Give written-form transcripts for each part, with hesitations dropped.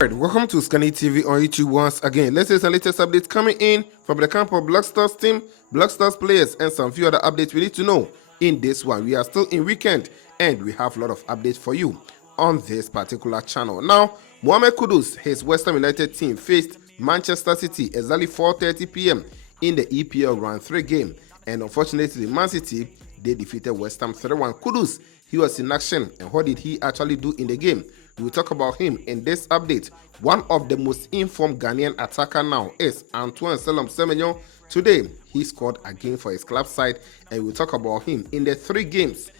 Alright, welcome to OSIKANI TV on YouTube once again. Let's see some latest updates coming in from the camp of Black Stars team, Black Stars players, and some few other updates we need to know in this one. We are still in weekend and we have a lot of updates for you on this particular channel. Now, Mohammed Kudus, his West Ham United team, faced Manchester City exactly 4:30 p.m. in the EPL Round 3 game, and unfortunately, Man City, they defeated West Ham 3-1. Kudus, he was in action, and what did he actually do in the game? We will talk about him in this update. One of the most informed Ghanaian attacker now is Antoine Semenyo. Today, he scored again for his club side, and we'll talk about him in the 3 games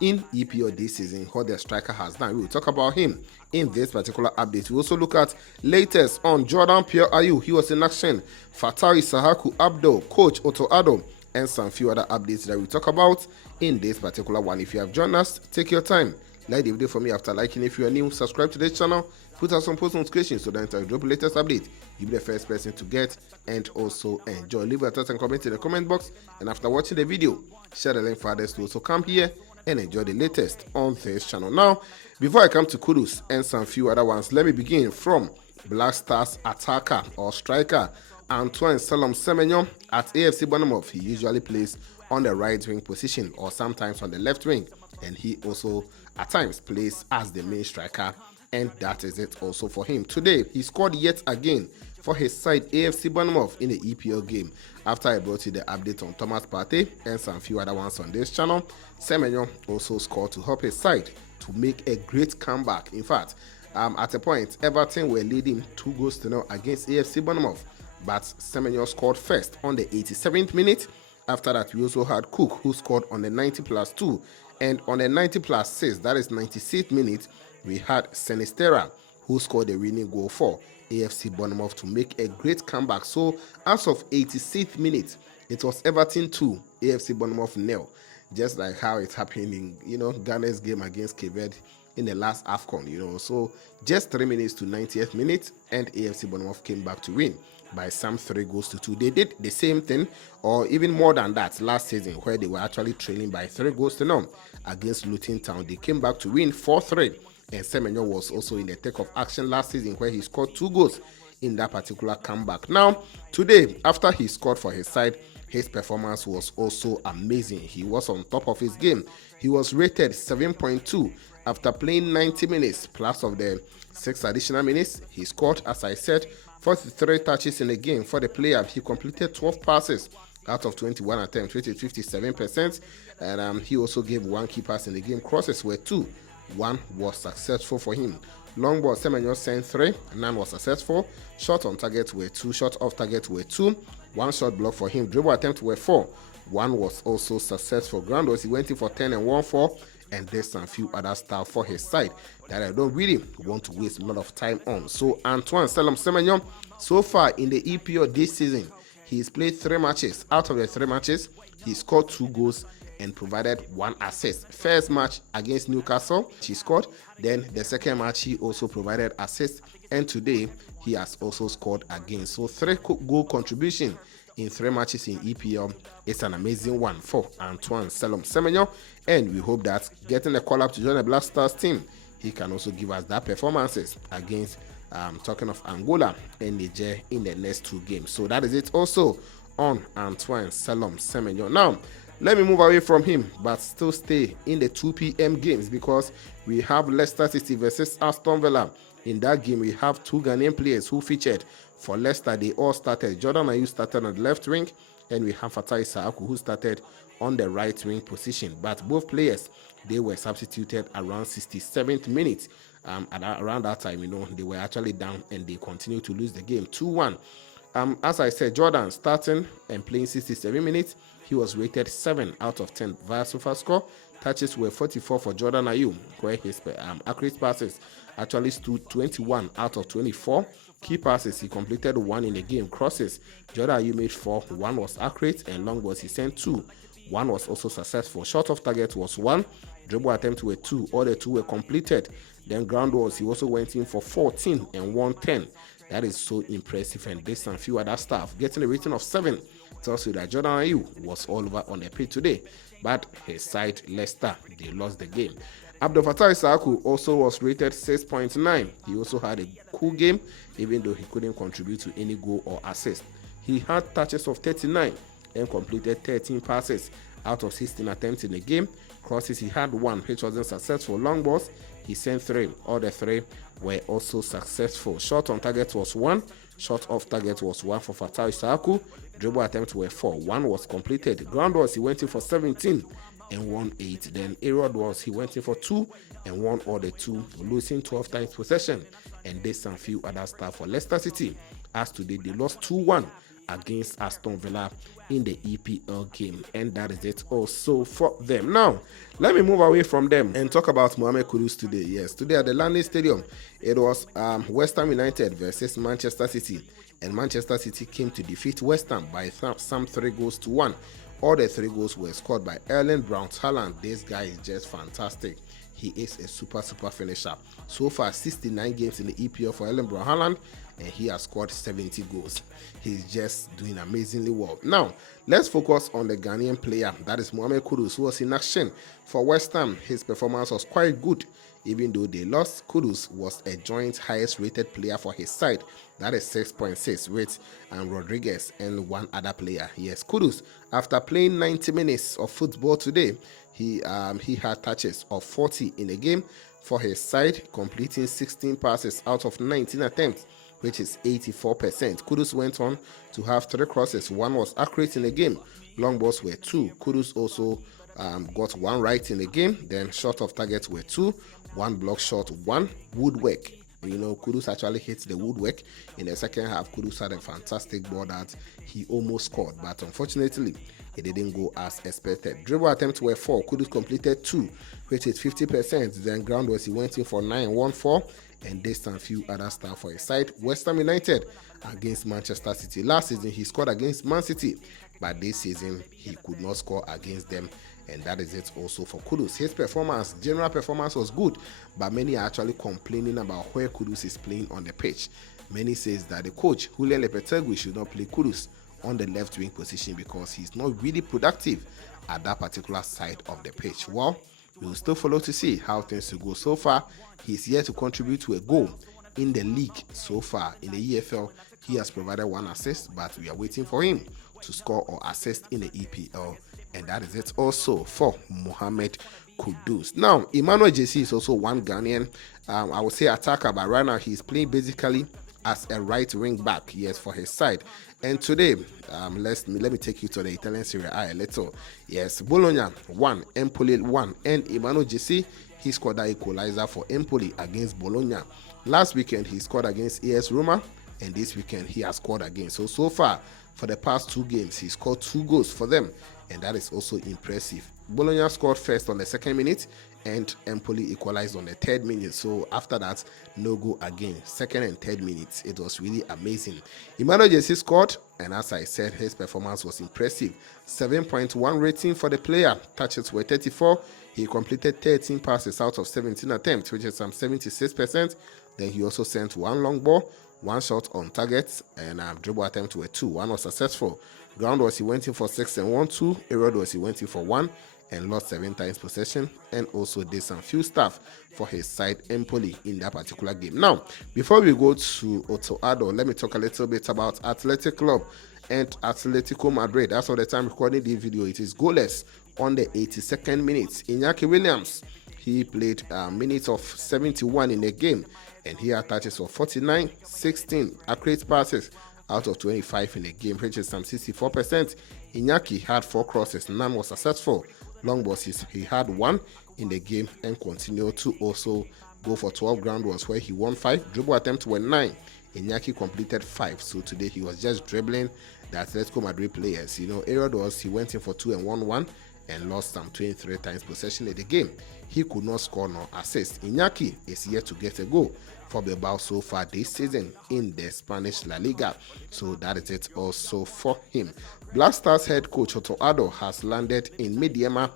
in EPL this season, what the striker has done. We will talk about him in this particular update. We also look at latest on Jordan Ayew. He was in action. Fatawu, Issahaku, Abdo, coach Otto Addo, and some few other updates that we talk about in this particular one. If you have joined us, take your time. Like the video for me after liking. If you are new, subscribe to this channel, put out some post notifications so that I drop the latest update, you'll be the first person to get and also enjoy. Leave a thought and comment in the comment box, and after watching the video, share the link for others to also come here and enjoy the latest on this channel. Now, before I come to Kudus and some few other ones, let me begin from Black Stars attacker or striker Antoine Semenyo at AFC Bournemouth. He usually plays on the right wing position or sometimes on the left wing, and he also at times plays as the main striker, and that is it also for him. Today, he scored yet again for his side AFC Bournemouth in the EPL game. After I brought you the update on Thomas Partey and some few other ones on this channel, Semenyo also scored to help his side to make a great comeback. In fact, at a point, Everton were leading 2-0 against AFC Bournemouth, but Semenyo scored first on the 87th minute. After that, we also had Cook, who scored on the 90+2, and on the 90+6, that is 96th minute, we had Sinistera, who scored the winning goal for AFC Bournemouth to make a great comeback. So, as of 86th minute, it was Everton 2, AFC Bournemouth 0, just like how it happened in Ghana's game against Cape Verde in the last AFCON. So just 3 minutes to 90th minute, and AFC Bournemouth came back to win by some 3-2. They did the same thing, or even more than that, last season, where they were actually trailing by 3-0 against Luton Town. They came back to win 4-3, and Semenyo was also in the thick of action last season, where he scored 2 goals in that particular comeback. Now, today, after he scored for his side, his performance was also amazing. He was on top of his game. He was rated 7.2 after playing 90 minutes plus of the 6 additional minutes. He scored, as I said, 43 touches in the game for the player. He completed 12 passes out of 21 attempts, which is 57%. And he also gave 1 key pass in the game. Crosses were 2. 1 was successful for him. Long ball, Semenyo sent 3, none was successful. Shot on target were 2, shot off target were 2. 1 shot block for him. Dribble attempt were 4. 1 was also successful. Ground was he went in for 10 and 1 4. And there's some few other stuff for his side that I don't really want to waste a lot of time on. So Antoine Semenyo, so far in the EPL this season, he's played 3 matches. Out of the 3 matches, he scored 2 goals and provided 1 assist. First match against Newcastle, he scored. Then the second match, he also provided assist. And today, he has also scored again. So 3 goal contribution in 3 matches in EPL. It's an amazing one for Antoine Semenyo, and we hope that getting a call up to join the Black Stars team, he can also give us that performances against talking of Angola and Niger in the next 2 games. So that is it also on Antoine Semenyo. Now, let me move away from him, but still stay in the 2 p.m. games, because we have Leicester City versus Aston Villa. In that game, we have 2 Ghanaian players who featured for Leicester. They all started. Jordan Ayew started on the left wing, and we have Issahaku, who started on the right wing position. But both players, they were substituted around 67th minute. Around that time, they were actually down, and they continued to lose the game 2-1. As I said, Jordan starting and playing 67 minutes. He was rated 7 out of 10 via SofaScore. Touches were 44 for Jordan Ayew, where his accurate passes actually stood 21 out of 24. Key passes, he completed 1 in the game. Crosses, Jordan Ayew made 4. 1 was accurate, and long balls, he sent 2. 1 was also successful. Shot off target was 1. Dribble attempts were 2. All the 2 were completed. Then ground balls, he also went in for 14 and 110. That is so impressive, and this and few other stuff. Getting a rating of 7 tells you that Jordan Ayew was all over on the pitch today, but his side, Leicester, they lost the game. Abdul Fattah Issahaku also was rated 6.9. He also had a cool game, even though he couldn't contribute to any goal or assist. He had touches of 39 and completed 13 passes out of 16 attempts in the game. Crosses, he had 1, which wasn't successful. Long balls, he sent 3. All the 3 were also successful. Shot on target was 1. Shot off target was 1 for Fatawu Issahaku. Dribble attempts were 4. 1 was completed. Ground balls, he went in for 17 and won 8. Then aerial balls, he went in for 2 and won all the 2, losing 12 times possession. And did some few other stuff for Leicester City. As today, they lost 2-1 against Aston Villa in the EPL game, and that is it also for them. Now, let me move away from them and talk about Mohammed Kudus today. Yes, today at the London Stadium, it was West Ham United versus Manchester City, and Manchester City came to defeat West Ham by some 3-1. All the 3 goals were scored by Erling Braut Haaland. This guy is just fantastic. He is a super finisher. So far, 69 games in the EPL for Erling Braut Haaland, and he has scored 70 goals. He's just doing amazingly well. Now, let's focus on the Ghanaian player, that is Mohammed Kudus, who was in action for West Ham. His performance was quite good. Even though they lost, Kudus was a joint highest rated player for his side. That is 6.6 with Rodriguez and one other player. Yes, Kudus, after playing 90 minutes of football today, he had touches of 40 in a game for his side, completing 16 passes out of 19 attempts, which is 84%. Kudus went on to have 3 crosses. 1 was accurate in the game. Long balls were 2. Kudus also got 1 right in the game. Then shot of targets were 2. 1 block shot, 1 woodwork. You know, Kudus actually hits the woodwork. In the second half, Kudus had a fantastic ball that he almost scored, but unfortunately, it didn't go as expected. Dribble attempts were 4. Kudus completed 2, which is 50%. Then ground was he went in for 9, 1 4, and did some few other stuff for his side. West Ham United against Manchester City. Last season, he scored against Man City, but this season, he could not score against them. And that is it also for Kudus. His performance, general performance was good, but many are actually complaining about where Kudus is playing on the pitch. Many says that the coach, Julian Lopetegui, should not play Kudus on the left wing position because he's not really productive at that particular side of the pitch. Well, we will still follow to see how things will go. So far, he's yet to contribute to a goal in the league. So far, in the EFL, he has provided 1 assist, but we are waiting for him to score or assist in the EPL. And that is it also for Mohammed Kudus. Now, Emmanuel Gyasi is also one Ghanaian, I would say attacker, but right now he's playing basically as a right wing back, yes, for his side. And today, let me take you to the Italian Serie A a little. Yes, Bologna 1, Empoli 1, and Emmanuel Gyasi, he scored the equalizer for Empoli against Bologna. Last weekend, he scored against AS Roma, and this weekend, he has scored again. So far, for the past 2 games, he scored 2 goals for them, and that is also impressive. Bologna scored first on the 2nd minute, and Empoli equalized on the 3rd minute. So after that, no goal again. 2nd and 3rd minutes, it was really amazing. Emmanuel Gyasi scored, and as I said, his performance was impressive. 7.1 rating for the player. Touches were 34. He completed 13 passes out of 17 attempts, which is some 76%. Then he also sent 1 long ball, 1 shot on target, and dribble attempts were 2. 1 was successful. Ground was he went in for 6 and 1 2. Aerial was he went in for 1 and lost 7 times possession, and also did some few stuff for his side Empoli in that particular game. Now, before we go to Otto Addo, let me talk a little bit about Athletic Club and Atletico Madrid. As of the time recording this video, it is goalless on the 82nd minute. Inaki Williams, he played minutes of 71 in the game, and he had touches of 49, 16 accurate passes out of 25 in the game, which is some 64%. Inaki had 4 crosses, none was successful. Long balls, he had 1 in the game and continued to also go for 12 ground balls where he won 5. Dribble attempts were 9. Inaki completed 5. So today he was just dribbling the Atletico Madrid players. You know, aerial was he went in for 2 and 1 and lost some 23 times possession in the game. He could not score nor assist. Inaki is yet to get a goal for Bilbao so far this season in the Spanish La Liga. So that is it also for him. Black Stars head coach Otto Addo has landed in Mediema.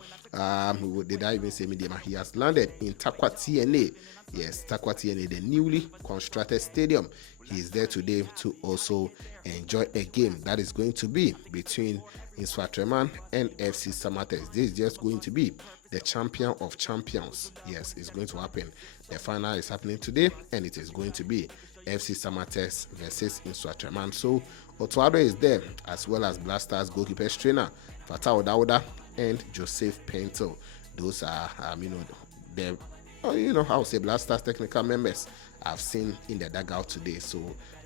Did I even say Mediema? He has landed in Takwa TNA. Yes, Takwa TNA, the newly constructed stadium. He is there today to also enjoy a game that is going to be between Isfatraman and FC Samatex. This is just going to be the champion of champions. Yes, it's going to happen. The final is happening today, and it is going to be FC Samatex versus Nswatreman. So Otto Addo is there, as well as Black Stars goalkeepers trainer Fatawu Dauda and Joseph Pinto. Those are, the I would say Black Stars technical members I've seen in the dugout today. So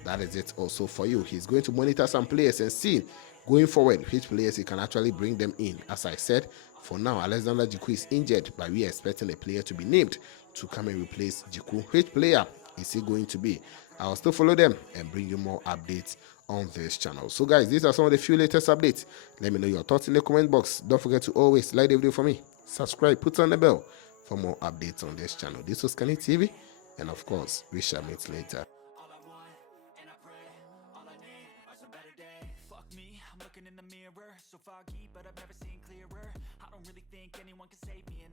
that is it also for you. He's going to monitor some players and see going forward which players he can actually bring them in. As I said, for now, Alexander Jiku is injured, but we are expecting a player to be named to come and replace Jiku. Which player is he going to be? I'll still follow them and bring you more updates on this channel. So guys, these are some of the few latest updates. Let me know your thoughts in the comment box. Don't forget to always like the video for me, subscribe, put on the bell for more updates on this channel. This was OSIKANI TV, and of course, we shall meet later. I'm looking in the mirror, so foggy, but I've never seen clearer. I don't really think anyone can save me.